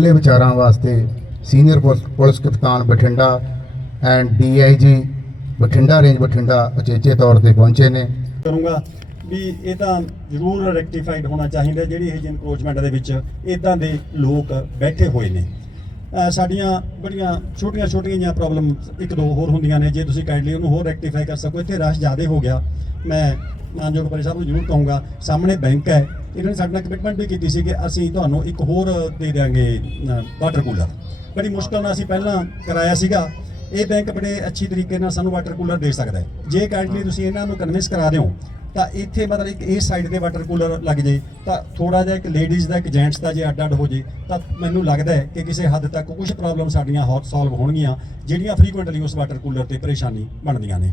ਖੁੱਲੇ ਵਿਚਾਰਾਂ ਵਾਸਤੇ ਸੀਨੀਅਰ ਪੁਲਿਸ- ਪੁਲਿਸ ਕਪਤਾਨ Bathinda and DIG Bathinda range Bathinda ਅਚੇਚੇ ਤੌਰ ਤੇ ਪਹੁੰਚੇ ਨੇ। ਕਰੂੰਗਾ ਵੀ ਇਹ ਤਾਂ ਜ਼ਰੂਰ ਰੈਕਟੀਫਾਈਡ ਹੋਣਾ ਚਾਹੀਦਾ ਜਿਹੜੀ ਇਹ ਇਨਕਰੋਚਮੈਂਟ ਦੇ ਵਿੱਚ ਇਦਾਂ ਦੇ ਲੋਕ ਬੈਠੇ ਹੋਏ ਨੇ। ਸਾਡੀਆਂ ਬੜੀਆਂ ਛੋਟੀਆਂ ਛੋਟੀਆਂ ਜਿਹੀਆਂ ਪ੍ਰੋਬਲਮ ਇੱਕ ਦੋ ਹੋਰ ਹੁੰਦੀਆਂ ਨੇ, ਜੇ ਤੁਸੀਂ ਕਾਈਂਡਲੀ ਉਹਨੂੰ ਹੋਰ ਰੈਕਟੀਫਾਈ ਕਰ ਸਕੋ, ਇੱਥੇ ਰਸ਼ ਜ਼ਿਆਦਾ ਹੋ ਗਿਆ। ਮੈਂ ਮਾਨਯੋਗ ਪਰੀ ਸਾਹਿਬ ਨੂੰ ਜ਼ਰੂਰ ਕਹੂੰਗਾ, ਸਾਹਮਣੇ ਬੈਂਕ ਹੈ ਇਹਨਾਂ ਨੇ ਸਾਡੇ ਨਾਲ ਕਮਿਟਮੈਂਟ ਵੀ ਕੀਤੀ ਸੀ ਕਿ ਅਸੀਂ ਤੁਹਾਨੂੰ ਇੱਕ ਹੋਰ ਦੇ ਦਿਆਂਗੇ ਵਾਟਰ ਕੂਲਰ ਬੜੀ ਮੁਸ਼ਕਲ ਨਾਲ ਅਸੀਂ ਪਹਿਲਾਂ ਕਰਾਇਆ ਸੀਗਾ। ਇਹ ਬੈਂਕ ਬੜੇ ਅੱਛੀ ਤਰੀਕੇ ਨਾਲ ਸਾਨੂੰ ਵਾਟਰ ਕੂਲਰ ਦੇ ਸਕਦਾ ਹੈ। ਜੇ ਕਾਈਂਡਲੀ ਤੁਸੀਂ ਇਹਨਾਂ ਨੂੰ ਕਨਵਿੰਸ ਕਰਾ ਦਿਓ ਤਾਂ ਇੱਥੇ ਮਤਲਬ ਇੱਕ ਇਸ ਸਾਈਡ ਤੇ ਵਾਟਰ ਕੂਲਰ ਲੱਗ ਜੇ, ਤਾਂ ਥੋੜਾ ਜਿਹਾ ਇੱਕ ਲੇਡੀਜ਼ ਦਾ, ਇੱਕ ਜੈਂਟਸ ਦਾ ਜੇ ਅੱਡ ਅੱਡ ਹੋ ਜੇ, ਤਾਂ ਮੈਨੂੰ ਲੱਗਦਾ ਹੈ ਕਿ ਕਿਸੇ ਹੱਦ ਤੱਕ ਕੁਝ ਪ੍ਰੋਬਲਮ ਸਾਡੀਆਂ ਹੌਟ ਸੋਲਵ ਹੋਣਗੀਆਂ, ਜਿਹੜੀਆਂ ਫ੍ਰੀਕੁਐਂਟਲੀ ਉਸ ਵਾਟਰ ਕੂਲਰ ਤੇ ਪਰੇਸ਼ਾਨੀ ਬਣਦੀਆਂ ਨੇ।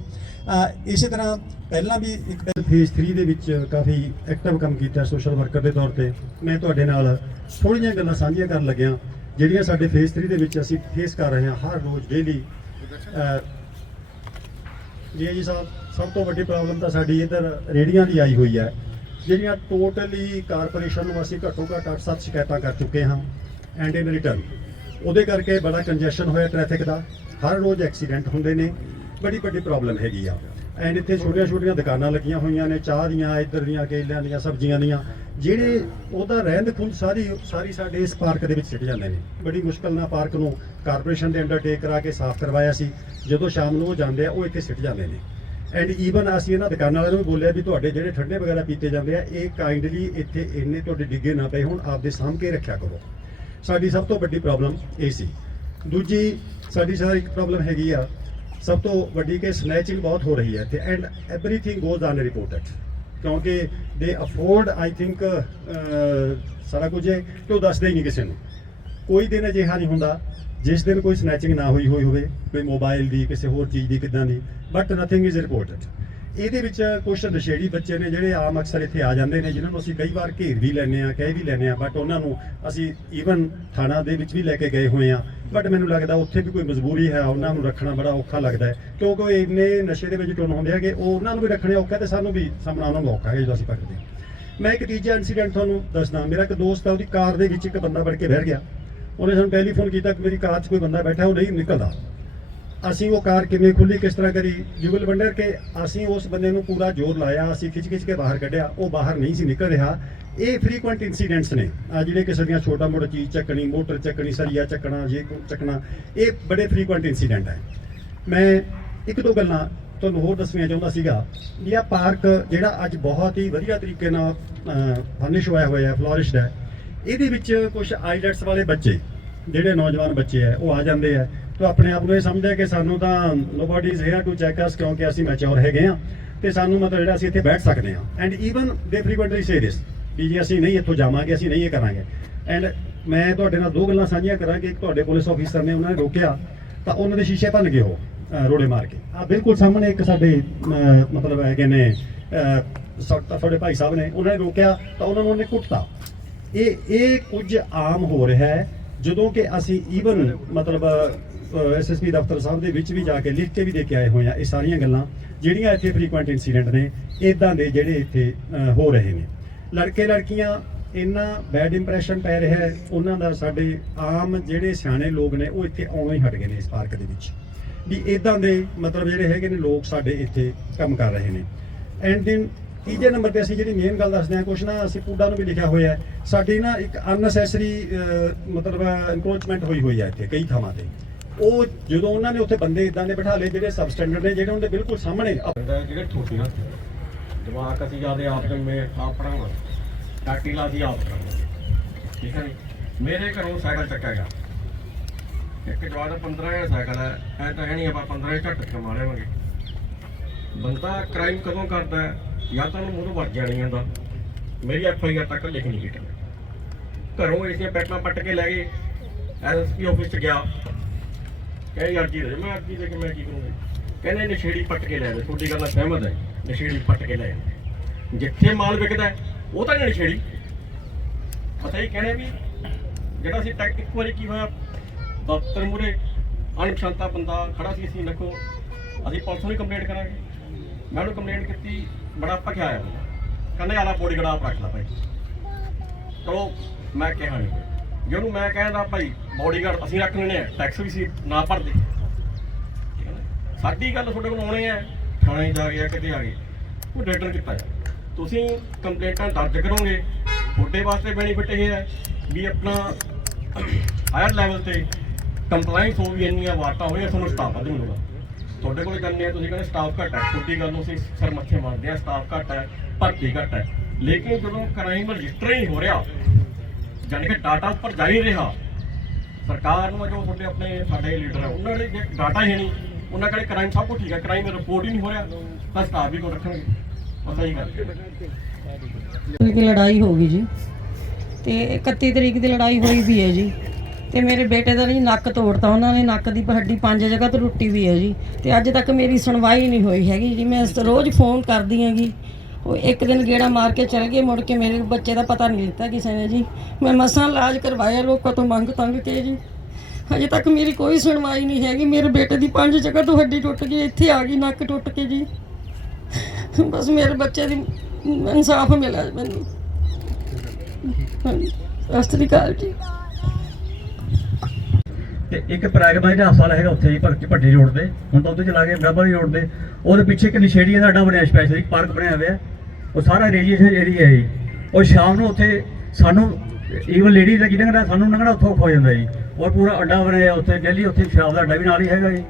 ਇਸੇ ਤਰ੍ਹਾਂ ਪਹਿਲਾਂ ਵੀ ਇੱਕ ਫੇਜ਼ 3 ਦੇ ਵਿੱਚ ਕਾਫੀ ਐਕਟਿਵ ਕੰਮ ਕੀਤਾ ਸੋਸ਼ਲ ਵਰਕਰ ਦੇ ਤੌਰ ਤੇ। ਮੈਂ ਤੁਹਾਡੇ ਨਾਲ ਥੋੜ੍ਹੀਆਂ ਗੱਲਾਂ ਸਾਂਝੀਆਂ ਕਰਨ ਲੱਗਿਆ, ਜਿਹੜੀਆਂ ਸਾਡੇ ਫੇਜ਼ 3 ਦੇ ਵਿੱਚ ਅਸੀਂ ਫੇਸ ਕਰ ਰਹੇ ਹਾਂ ਹਰ ਰੋਜ਼ ਡੇਲੀ ਜੀ ਜੀ ਸਾਹਿਬ, ਸਭ ਤੋਂ ਵੱਡੀ ਪ੍ਰੋਬਲਮ ਤਾਂ ਸਾਡੀ ਇੱਧਰ ਰੇੜੀਆਂ ਦੀ ਆਈ ਹੋਈ ਹੈ। ਜਿਹੜੀਆਂ ਟੋਟਲੀ ਕਾਰਪੋਰੇਸ਼ਨ ਨੂੰ ਅਸੀਂ ਘੱਟੋ ਘੱਟ 8-7 ਸ਼ਿਕਾਇਤਾਂ ਕਰ ਚੁੱਕੇ ਹਾਂ ਐਂਡ ਇਨ ਰਿਟਰਨ ਉਹਦੇ ਕਰਕੇ ਬੜਾ ਕੰਜੈਸ਼ਨ ਹੋਇਆ ਟ੍ਰੈਫਿਕ ਦਾ। ਹਰ ਰੋਜ਼ ਐਕਸੀਡੈਂਟ ਹੁੰਦੇ ਨੇ। ਬੜੀ ਵੱਡੀ ਪ੍ਰੋਬਲਮ ਹੈਗੀ ਆ। ਐਂਡ ਇੱਥੇ ਛੋਟੀਆਂ ਛੋਟੀਆਂ ਦੁਕਾਨਾਂ ਲੱਗੀਆਂ ਹੋਈਆਂ ਨੇ, ਚਾਹ ਦੀਆਂ, ਇੱਧਰ ਦੀਆਂ, ਕੇਲਿਆਂ ਦੀਆਂ, ਸਬਜ਼ੀਆਂ ਦੀਆਂ, ਜਿਹੜੇ ਉਹਦਾ ਰਹਿੰਦ ਖੁੰਦ ਸਾਰੀ ਸਾਰੀ ਸਾਡੇ ਇਸ ਪਾਰਕ ਦੇ ਵਿੱਚ ਸਿੱਟ ਜਾਂਦੇ ਨੇ। ਬੜੀ ਮੁਸ਼ਕਲ ਨਾਲ ਪਾਰਕ ਨੂੰ ਕਾਰਪੋਰੇਸ਼ਨ ਦੇ ਅੰਡਰ ਟੇਕ ਕਰਾ ਕੇ ਸਾਫ਼ ਕਰਵਾਇਆ ਸੀ। ਜਦੋਂ ਸ਼ਾਮ ਨੂੰ ਉਹ ਜਾਂਦੇ ਆ, ਉਹ ਇੱਥੇ ਸਿੱਟ ਜਾਂਦੇ ਨੇ। ਐਂਡ ਈਵਨ ਅਸੀਂ ਇਹਨਾਂ ਦੁਕਾਨਾਂ ਵਾਲਿਆਂ ਨੂੰ ਵੀ ਬੋਲਿਆ ਵੀ ਤੁਹਾਡੇ ਜਿਹੜੇ ਠੰਡੇ ਵਗੈਰਾ ਪੀਤੇ ਜਾਂਦੇ ਆ, ਇਹ ਕਾਈਂਡਲੀ ਇੱਥੇ ਇੰਨੇ ਤੁਹਾਡੇ ਡਿੱਗੇ ਨਾ ਪਏ ਹੁਣ, ਆਪਦੇ ਸਾਂਭ ਕੇ ਰੱਖਿਆ ਕਰੋ। ਸਾਡੀ ਸਭ ਤੋਂ ਵੱਡੀ ਪ੍ਰੋਬਲਮ ਇਹ ਸੀ। ਦੂਜੀ, ਸਾਡੀ ਸਾਰੀ ਇੱਕ ਪ੍ਰੋਬਲਮ ਹੈਗੀ ਆ ਸਭ ਤੋਂ ਵੱਡੀ ਕਿ ਸਨੈਚਿੰਗ ਬਹੁਤ ਹੋ ਰਹੀ ਹੈ ਤੇ and everything goes unreported ਕਿਉਂਕਿ ਦੇ ਅਫੋਰਡ ਆਈ ਥਿੰਕ ਸਾਰਾ ਕੁਝ ਹੈ ਕਿ ਉਹ ਦੱਸਦੇ ਹੀ ਨਹੀਂ ਕਿਸੇ ਨੂੰ। ਕੋਈ ਦਿਨ ਅਜਿਹਾ ਨਹੀਂ ਹੁੰਦਾ ਜਿਸ ਦਿਨ ਕੋਈ ਸਨੈਚਿੰਗ ਨਾ ਹੋਈ ਹੋਈ ਹੋਵੇ, ਕੋਈ ਮੋਬਾਈਲ ਦੀ, ਕਿਸੇ ਹੋਰ ਚੀਜ਼ ਦੀ, ਕਿਦਾਂ ਦੀ ਬਟ ਨਥਿੰਗ ਇਜ਼ ਰਿਪੋਰਟਡ ਇਹਦੇ ਵਿੱਚ ਕੁਝ ਨਸ਼ੇੜੀ ਬੱਚੇ ਨੇ ਜਿਹੜੇ ਆਮ ਅਕਸਰ ਇੱਥੇ ਆ ਜਾਂਦੇ ਨੇ, ਜਿਨ੍ਹਾਂ ਨੂੰ ਅਸੀਂ ਕਈ ਵਾਰ ਘੇਰ ਵੀ ਲੈਂਦੇ ਆ ਕਹਿ ਵੀ ਲੈਂਦੇ ਆ ਬਟ ਉਹਨਾਂ ਨੂੰ ਅਸੀਂ ਈਵਨ ਥਾਣਾ ਦੇ ਵਿੱਚ ਵੀ ਲੈ ਕੇ ਗਏ ਹੋਏ ਆ ਬਟ ਮੈਨੂੰ ਲੱਗਦਾ ਉੱਥੇ ਵੀ ਕੋਈ ਮਜਬੂਰੀ ਹੈ, ਉਹਨਾਂ ਨੂੰ ਰੱਖਣਾ ਬੜਾ ਔਖਾ ਲੱਗਦਾ ਹੈ। ਕਿਉਂਕਿ ਉਹ ਇੰਨੇ ਨਸ਼ੇ ਦੇ ਵਿੱਚ ਟੁੰਨ ਹੁੰਦੇ ਆ ਕਿ ਉਹ ਉਹਨਾਂ ਨੂੰ ਵੀ ਰੱਖਣੇ ਔਖਾ ਤੇ ਸਾਨੂੰ ਵੀ ਸਾਹਮਣਾ ਉਹਨਾਂ ਨੂੰ ਔਖਾ ਹੈ ਜਦੋਂ ਅਸੀਂ ਪਕੜਦੇ ਹਾਂ। ਮੈਂ ਇੱਕ ਤੀਜਾ ਇਨਸੀਡੈਂਟ ਤੁਹਾਨੂੰ ਦੱਸਦਾ, ਮੇਰਾ ਇੱਕ ਦੋਸਤ ਹੈ ਉਹਦੀ ਕਾਰ ਦੇ ਵਿੱਚ ਇੱਕ ਬੰਦਾ ਵੜ ਕੇ ਬਹਿ ਗਿਆ। ਉਹਨੇ ਸਾਨੂੰ ਟੈਲੀਫੋਨ ਕੀਤਾ ਕਿ ਮੇਰੀ ਕਾਰ 'ਚ ਕੋਈ ਬੰਦਾ ਬੈਠਾ, ਉਹ ਨਹੀਂ ਨਿਕਲਦਾ। ਅਸੀਂ ਉਹ ਕਾਰ ਕਿਵੇਂ ਖੁੱਲੀ, ਕਿਸ ਤਰ੍ਹਾਂ ਕਰੀ? ਜੁਗਲ ਵੰਡਰ ਕਿ ਅਸੀਂ ਉਸ ਬੰਦੇ ਨੂੰ ਪੂਰਾ ਜ਼ੋਰ ਲਾਇਆ, ਅਸੀਂ ਖਿੱਚ ਖਿੱਚ ਕੇ ਬਾਹਰ ਕੱਢਿਆ, ਉਹ ਬਾਹਰ ਨਹੀਂ ਸੀ ਨਿਕਲ ਰਿਹਾ। ਇਹ ਫ੍ਰੀਕੁਐਂਟ ਇਨਸੀਡੈਂਟਸ ਨੇ। ਆ ਜਿਹੜੇ ਕਿਸੇ ਦੀਆਂ ਛੋਟਾ ਮੋਟਾ ਚੀਜ਼ ਚੱਕਣੀ, ਮੋਟਰ ਚੱਕਣੀ, ਸਰੀਆ ਚੱਕਣਾ, ਜੇ ਕੋਈ ਚੱਕਣਾ, ਇਹ ਬੜੇ ਫ੍ਰੀਕੁਐਂਟ ਇਨਸੀਡੈਂਟ ਹੈ। ਮੈਂ ਇੱਕ ਦੋ ਗੱਲਾਂ ਤੁਹਾਨੂੰ ਹੋਰ ਦੱਸਣੀਆਂ ਚਾਹੁੰਦਾ ਸੀਗਾ ਵੀ ਇਹ ਪਾਰਕ ਜਿਹੜਾ ਅੱਜ ਬਹੁਤ ਹੀ ਵਧੀਆ ਤਰੀਕੇ ਨਾਲ ਫਰਨਿਸ਼ ਹੋਇਆ ਹੋਇਆ ਹੈ ਫਲੋਰਿਸ਼ਡ ਹੈ, ਇਹਦੇ ਵਿੱਚ ਕੁਝ ਆਈਲੈਟਸ ਵਾਲੇ ਬੱਚੇ, ਜਿਹੜੇ ਨੌਜਵਾਨ ਬੱਚੇ ਆ ਉਹ ਆ ਜਾਂਦੇ ਆ ਤਾਂ ਆਪਣੇ ਆਪ ਨੂੰ ਇਹ ਸਮਝਿਆ ਕਿ ਸਾਨੂੰ ਤਾਂ nobody is here to check us ਕਿਉਂਕਿ ਅਸੀਂ ਮੈਚੁਰ ਹੈਗੇ ਆ ਤੇ ਸਾਨੂੰ ਮਤਲਬ ਜਿਹੜਾ ਅਸੀਂ ਇੱਥੇ ਬੈਠ ਸਕਦੇ ਆ। And even they frequently say this ਵੀ ਜੀ ਅਸੀਂ ਨਹੀਂ ਇੱਥੋਂ ਜਾਵਾਂਗੇ, ਅਸੀਂ ਨਹੀਂ ਇਹ ਕਰਾਂਗੇ। ਐਂਡ ਮੈਂ ਤੁਹਾਡੇ ਨਾਲ ਦੋ ਗੱਲਾਂ ਸਾਂਝੀਆਂ ਕਰਾਂਗੇ ਇੱਕ ਤੁਹਾਡੇ ਪੁਲਿਸ ਆਫੀਸਰ ਨੇ ਉਹਨਾਂ ਨੇ ਰੋਕਿਆ, ਤਾਂ ਉਹਨਾਂ ਦੇ ਸ਼ੀਸ਼ੇ ਭੰਨ ਗਏ ਉਹ, ਅਹ, ਰੋੜੇ ਮਾਰ ਕੇ। ਆ ਬਿਲਕੁਲ ਸਾਹਮਣੇ ਇੱਕ ਸਾਡੇ ਮਤਲਬ ਹੈਗੇ ਨੇ, ਅਹ ਤੁਹਾਡੇ ਭਾਈ ਸਾਹਿਬ ਨੇ ਉਹਨਾਂ ਨੇ ਰੋਕਿਆ, ਤਾਂ ਉਹਨਾਂ ਨੂੰ ਉਹਨੇ ਕੁੱਟਤਾ। ਇਹ ਇਹ ਕੁਝ ਆਮ ਹੋ ਰਿਹਾ ਹੈ, ਜਦੋਂ ਕਿ ਅਸੀਂ ਈਵਨ ਮਤਲਬ ਐਸਐਸਪੀ ਦਫ਼ਤਰ ਸਾਹਿਬ ਦੇ ਵਿੱਚ ਵੀ ਜਾ ਕੇ ਲਿਖ ਕੇ ਵੀ ਦੇ ਕੇ ਆਏ ਹੋਏ ਆ ਇਹ ਸਾਰੀਆਂ ਗੱਲਾਂ, ਜਿਹੜੀਆਂ ਇੱਥੇ ਫ੍ਰੀਕੁਐਂਟ ਇਨਸੀਡੈਂਟ ਨੇ ਇਦਾਂ ਦੇ ਜਿਹੜੇ ਇੱਥੇ ਹੋ ਰਹੇ ਨੇ। ਲੜਕੇ ਲੜਕੀਆਂ ਇੰਨਾ ਬੈਡ ਇੰਪ੍ਰੈਸ਼ਨ ਪੈ ਰਿਹਾ ਹੈ, ਉਹਨਾਂ ਦਾ ਸਾਡੇ ਆਮ ਜਿਹੜੇ ਸਿਆਣੇ ਲੋਕ ਨੇ, ਉਹ ਇੱਥੇ ਆਉਣਾ ਹੀ ਹਟ ਗਏ ਨੇ ਇਸ ਪਾਰਕ ਦੇ ਵਿੱਚ। ਵੀ ਇਦਾਂ ਦੇ ਮਤਲਬ ਜਿਹੜੇ ਹੈਗੇ ਨੇ, ਲੋਕ ਸਾਡੇ ਇੱਥੇ ਕੰਮ ਕਰ ਰਹੇ ਨੇ। ਐਂਡ ਦਿਨ ਤੀਜੇ ਨੰਬਰ ਤੇ ਅਸੀਂ ਜਿਹੜੀ ਮੇਨ ਗੱਲ ਦੱਸਦੇ ਹਾਂ, ਕੁਛ ਨਾ ਅਸੀਂ ਪੁੱਡਾ ਨੂੰ ਵੀ ਲਿਖਿਆ ਹੋਇਆ ਹੈ। ਸਾਡੀ ਨਾ ਇੱਕ ਅਨਨੈਸੈਸਰੀ ਮਤਲਬ ਇਨਕਰੋਚਮੈਂਟ ਹੋਈ ਹੋਈ ਹੈ ਇੱਥੇ, ਕਈ ਥਾਵਾਂ ਤੇ। ਉਹ ਜਦੋਂ ਉਹਨਾਂ ਨੇ ਉੱਥੇ ਬੰਦੇ ਇਦਾਂ ਦੇ ਬਿਠਾ ਲਏ ਜਿਹੜੇ ਸਬਸਟੈਂਡਰਡ ਨੇ, ਜਿਹੜੇ ਉਹਦੇ ਬਿਲਕੁਲ ਸਾਹਮਣੇ ਜਿਹੜੇ ਠੋਟੀਆਂ ਦਿਮਾਗ ਅਸੀਂ ਜਿਆਦੇ ਆਪ ਜੰਮੇ ਆਪ ਪੜਾਵਾਂ ਟਾਟੀ ਲਾ ਆਪ ਕਰਾਂਗੇ ਠੀਕ ਹੈ ਜੀ? ਮੇਰੇ ਘਰੋਂ ਸਾਈਕਲ ਚੱਕਿਆ ਗਿਆ। ਇੱਕ ਜਵਾਕ ਦਾ 15 ਸਾਈਕਲ ਹੈ। ਐ ਤਾਂ ਹੈ ਨਹੀਂ ਆਪਾਂ 15 ਹੀ ਝੱਟ ਕਮਾ ਲਵਾਂਗੇ। ਬੰਦਾ ਕ੍ਰਾਈਮ ਕਦੋਂ ਕਰਦਾ ਹੈ? ਜਾਂ ਤਾਂ ਉਹਨੂੰ ਮੂੰਹੋਂ ਵੱਜ ਜਾਣੀ ਜਾਂਦਾ ਮੇਰੀ ਐਫ ਆਈ ਆਰ ਤੱਕ ਲਿਖ ਨਹੀਂ ਕੀਤੀ ਘਰੋਂ ਇਸੇ ਪੈਟਾਂ ਪੱਟ ਕੇ ਲੈ ਗਏ। ਐਸਐਸਪੀ ਆਫਿਸ ਚ ਗਿਆ। ਕਹਿੰਦੇ ਅਰਜੀ ਦੇ ਮੈਂ ਅਰਜੀ ਦੇ ਕੇ ਮੈਂ ਕੀ ਕਰੂੰਗਾ? ਕਹਿੰਦੇ ਨਸ਼ੇੜੀ ਪੱਟ ਕੇ ਲੈ ਆਵੇ ਤੁਹਾਡੀ ਗੱਲ ਨਾਲ ਸਹਿਮਤ ਹੈ ਨਸ਼ੇੜੀ ਪੱਟ ਕੇ ਲੈ ਆਵੇ ਜਿੱਥੇ ਮਾਲ ਵਿਕਦਾ ਉਹ ਤਾਂ ਨਹੀਂ ਨਸ਼ੇੜੀ। ਪਤਾ ਹੀ ਕਹਿੰਦੇ ਵੀ ਜਿਹੜਾ ਅਸੀਂ ਟੈਕ ਇੱਕ ਵਾਰੀ ਕੀ ਹੋਇਆ, ਦਫ਼ਤਰ ਮੂਰੇ ਅਣਪਛਾਤਾ ਬੰਦਾ ਖੜਾ ਸੀ, ਅਸੀਂ ਨੱਕੋ ਅਸੀਂ ਪੁਲਿਸ ਨੂੰ ਕੰਪਲੇਂਟ ਕਰਾਂਗੇ। ਮੈਂ ਉਹਨੂੰ ਕੰਪਲੇਂਟ ਕੀਤੀ, ਬੜਾ ਭਖਿਆ ਆਇਆ ਕਹਿੰਦੇ ਆਲਾ ਬੋਡੀ ਗੜਾ ਰੱਖ ਲਾ ਭਾਈ। ਚਲੋ, ਮੈਂ ਕਿਹਾ ਨਹੀਂ। ਜੇ ਉਹਨੂੰ ਮੈਂ ਕਹਿੰਦਾ ਭਾਈ ਬੋਡੀਗਾਰਡ ਅਸੀਂ ਰੱਖ ਲੈਣੇ ਆ ਟੈਕਸ ਵੀ ਸੀ, ਨਾ ਭਰਦੇ। ਠੀਕ ਹੈ ਨਾ? ਸਾਡੀ ਗੱਲ ਤੁਹਾਡੇ ਕੋਲ ਆਉਣੇ ਆ, ਥਾਣੇ ਜਾ ਕੇ ਆ ਕਿਤੇ ਆ ਗਏ ਉਹ ਰਿਟਰਨ ਕੀਤਾ ਤੁਸੀਂ ਕੰਪਲੇਂਟਾਂ ਦਰਜ ਕਰੋਗੇ, ਤੁਹਾਡੇ ਵਾਸਤੇ ਬੈਨੀਫਿਟ ਇਹ ਹੈ ਵੀ ਆਪਣਾ ਹਾਇਰ ਲੈਵਲ ਤੇ ਕੰਪਲਾਈਂਸ ਹੋ ਵੀ ਇੰਨੀਆਂ ਵਾਰਤਾਂ ਹੋਈਆਂ, ਤੁਹਾਨੂੰ ਸਟਾਫ ਵੱਧ ਮਿਲੂਗਾ। ਤੁਹਾਡੇ ਕੋਲ ਜਾਂਦੇ ਆ, ਤੁਸੀਂ ਕਹਿੰਦੇ ਸਟਾਫ ਘੱਟ ਹੈ। ਛੋਟੀ ਗੱਲ ਨੂੰ ਅਸੀਂ ਸਰ ਮੱਥੇ ਮਾਰਦੇ ਆ ਸਟਾਫ ਘੱਟ ਹੈ, ਭਰਤੀ ਘੱਟ ਹੈ। ਲੇਕਿਨ ਜਦੋਂ ਕ੍ਰਾਈਮ ਰਜਿਸਟਰ ਹੀ ਹੋ ਰਿਹਾ ਜਾਣੀ ਕਿ ਡਾਟਾ ਉੱਪਰ ਜਾ ਹੀ ਰਿਹਾ। ਸਰਕਾਰ ਨੂੰ ਜੋ ਤੁਹਾਡੇ ਆਪਣੇ ਸਾਡੇ ਲੀਡਰ ਹੈ ਉਹਨਾਂ ਦੇ ਡਾਟਾ ਹੀ ਨਹੀਂ। ਉਹਨਾਂ ਕੋਲੇ ਕ੍ਰਾਈਮ ਸਭ ਕੁਝ ਠੀਕ ਹੈ ਕ੍ਰਾਈਮ ਰਿਪੋਰਟ ਹੀ ਨਹੀਂ ਹੋ ਰਿਹਾ। ਤਾਂ ਸਟਾਫ ਵੀ ਕੋ ਰੱਖਣਗੇ। ਪਤਾ ਹੀ ਗੱਲ ਦੀ ਲੜਾਈ ਹੋ ਗਈ ਜੀ। ਤੇ 31 ਤਰੀਕ ਦੀ ਲੜਾਈ ਹੋਈ ਵੀ ਹੈ ਜੀ। ਤੇ ਮੇਰੇ ਬੇਟੇ ਦਾ ਜੀ ਨੱਕ ਤੋੜਤਾ, ਉਹਨਾਂ ਨੇ ਨੱਕ ਦੀ ਹੱਡੀ ਪੰਜ ਜਗ੍ਹਾ ਤੋਂ ਟੁੱਟੀ ਵੀ ਹੈ ਜੀ। ਤੇ ਅੱਜ ਤੱਕ ਮੇਰੀ ਸੁਣਵਾਈ ਨਹੀਂ ਹੋਈ ਹੈਗੀ ਜੀ। ਮੈਂ ਰੋਜ਼ ਫੋਨ ਕਰਦੀ ਹੈਗੀ। ਉਹ ਇੱਕ ਦਿਨ ਗੇੜਾ ਮਾਰ ਕੇ ਚਲ ਗਏ, ਮੁੜ ਕੇ ਮੇਰੇ ਬੱਚੇ ਦਾ ਪਤਾ ਨਹੀਂ ਦਿੱਤਾ ਕਿਸੇ ਨੇ ਜੀ। ਮੈਂ ਮਸਾਂ ਇਲਾਜ ਕਰਵਾਇਆ, ਲੋਕਾਂ ਤੋਂ ਮੰਗ ਤੰਗ ਕੇ ਜੀ। ਹਜੇ ਤੱਕ ਮੇਰੀ ਕੋਈ ਸੁਣਵਾਈ ਨਹੀਂ ਹੈਗੀ, ਮੇਰੇ ਬੇਟੇ ਦੀ ਪੰਜ ਜਗ੍ਹਾ ਤੋਂ ਹੱਡੀ ਟੁੱਟ ਗਈ, ਇੱਥੇ ਆ ਗਈ, ਨੱਕ ਟੁੱਟ ਕੇ ਜੀ। ਬਸ ਮੇਰੇ ਬੱਚੇ ਦੀ ਇਨਸਾਫ ਮਿਲਿਆ ਮੈਨੂੰ। ਹਾਂਜੀ, ਸਤਿ ਸ਼੍ਰੀ ਅਕਾਲ ਜੀ। ਤੇ ਇੱਕ ਪ੍ਰਾਗਮਾ ਜਿਹੜਾ ਹਸਪਤਾਲ ਹੈਗਾ ਉੱਥੇ ਜੀ ਭੱਟੀ ਭੱਟੀ ਰੋਡ ਤੇ। ਹੁਣ ਤਾਂ ਉੱਥੇ ਚਲਾ ਗਏ, ਬਰਾਬਰ ਰੋਡ ਤੇ। ਉਹਦੇ ਪਿੱਛੇ ਇੱਕ ਨਸ਼ੇੜੀਆਂ ਦਾ ਅੱਡਾ ਬਣਿਆ ਸਪੈਸ਼ਲ ਇੱਕ ਪਾਰਕ ਬਣਿਆ ਹੋਇਆ। ਉਹ ਸਾਰਾ ਰੇਡੀਏਸ਼ਨ ਏਰੀਆ ਹੈ ਜੀ। ਉਹ ਸ਼ਾਮ ਨੂੰ ਉੱਥੇ ਸਾਨੂੰ ਈਵਨ ਲੇਡੀ ਦਾ ਕਿਹਨਾਂ ਦਾ ਸਾਨੂੰ ਲੰਘਣਾ ਉੱਥੋਂ ਖੋ ਜਾਂਦਾ ਜੀ। ਔਰ ਪੂਰਾ ਅੱਡਾ ਬਣਿਆ ਉੱਥੇ ਡੇਲੀ ਉੱਥੇ ਸ਼ਰਾਬ ਦਾ ਅੱਡਾ ਵੀ ਨਾਲ ਹੀ ਹੈਗਾ ਜੀ।